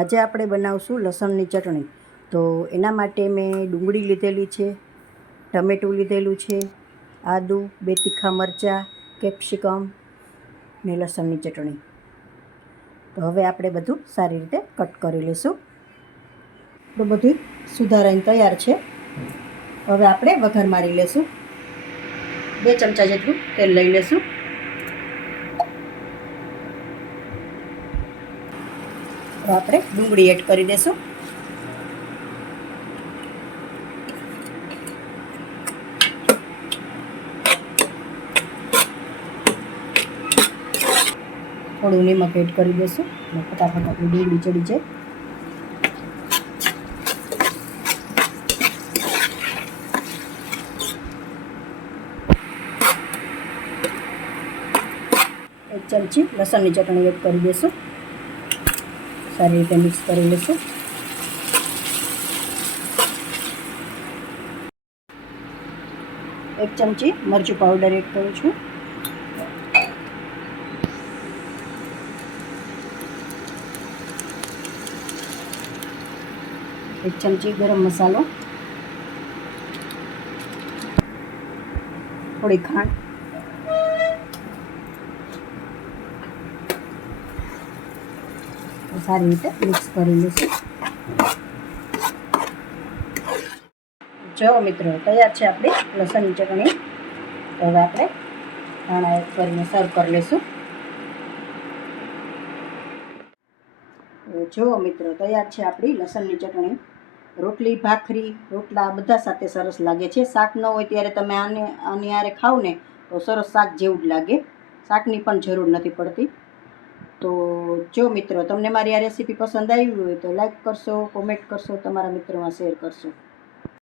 આજે આપણે બનાવશું લસણની ચટણી. તો એના માટે મેં ડુંગળી લીધેલી છે, ટમેટું લીધેલું છે, આદું, 2 તીખા મરચાં, કેપ્સિકમ ને લસણની ચટણી. તો હવે આપણે બધું સારી રીતે કટ કરી લઈશું. તો બધું સુધારાઈને તૈયાર છે. હવે આપણે વઘાર મારી લઈશું. 2 ચમચા જેટલું તેલ લઈ લઈશું. તો આપણે ડુંગળી એડ કરી દઈશું. થોડું નિમક એડ કરી દઈશું અને ફટાફટ આપણી ડુંગળી ચડી જાય. એક ચમચી લસણની ચટણી એડ કરી દઈશું. સારી રીતે મિક્સ કરી લઈશું. એક ચમચી મરચું પાવડર એડ કરું છું. એક ચમચી ગરમ મસાલો, થોડી ખાંડ, સારી રીતે મિક્સ કરી લઈશું. જો મિત્રો, તૈયાર છે આપણી લસણની ચટણી. હવે આપણે ધાણા એડ કરીને સર્વ કરી લઈશું. જો મિત્રો, તૈયાર છે આપણી લસણની ચટણી. રોટલી, ભાખરી, રોટલા બધા સાથે સરસ લાગે છે. શાક ન હોય ત્યારે તમે આની હારે ખાવ ને તો સરસ શાક જેવું જ લાગે. શાકની પણ જરૂર નથી પડતી. તો જો મિત્રો, તમને મારી આ રેસીપી પસંદ આવી હોય તો લાઈક કરશો, કોમેન્ટ કરશો, તમારા મિત્રોમાં શેર કરશો.